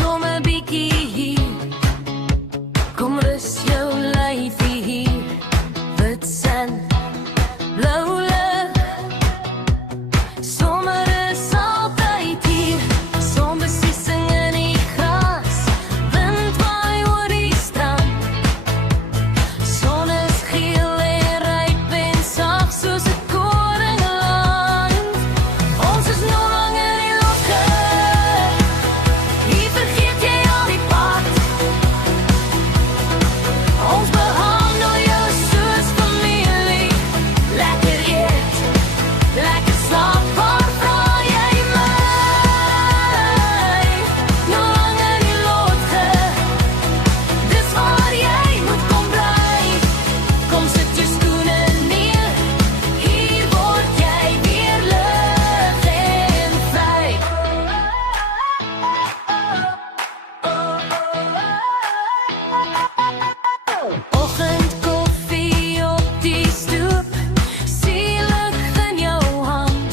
Kom 'n bietjie hier. Kom rus jou lyfie hier. Wit sand, blou lug. Somer is altyd hier. Sonbesiesing in die gras. Wind waai oor die strand. Son is geel en ryp en sag soos 'n koringland. Ons is nog lang in die lugte. Hier vergeet jy al die pad. Ons behandel jou soos familie. Lekker eet, lekker slaap, waar vra jy my? Nog lang in die lotge. Dis waar jy moet kom bly. Kom sit jou skoene neer. Hier word jy weer lig en vry. Oggendkoffie op die stoep. Sielig in jou hand.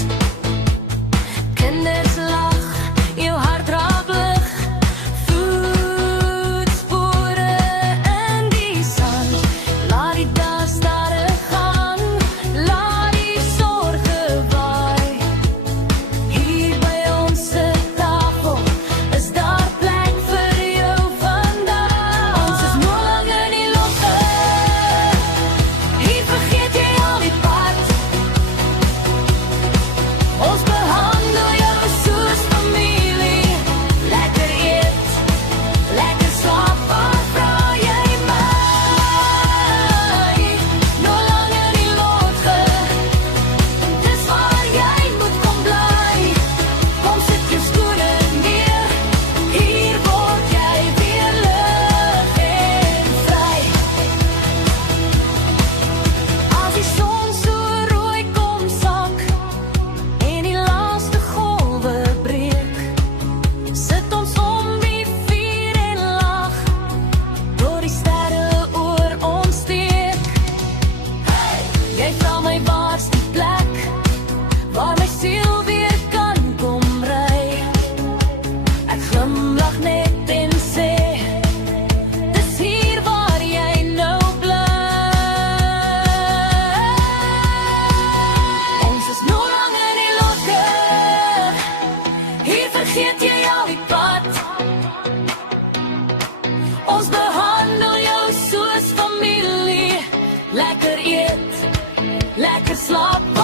Kinders lag, jou hart raak lig. Voetspore in die sand. Laat die dag stadig gaan. Laat die sorge waai. Hier by ons se tafel is daar plek vir jou vandag. Ons is nog lang in die lugte. Hier vergeet jy al die pad. Ons behandel jou soos familie. Lekker eet, lekker slaap, waar vra jy my? Nog lang in die lotge. Dis waar jy moet kom bly. Kom sit jou skoene neer. Hier word jy weer lig en vry. As die son so rooi kom sak en die laaste golwe breek, sit ons om die vuur en lag, door die sterre oor ons steek. Hey, jy vra my waar's die plek, waar my siel weer kan kom ry. Ek glimlag net en sê, dis hier waar jy nou bly. Ons is nog lang in die lotge. Hier vergeet jy al die pad. Ons behandel jou soos familie. Lekker eet, lekker slaap.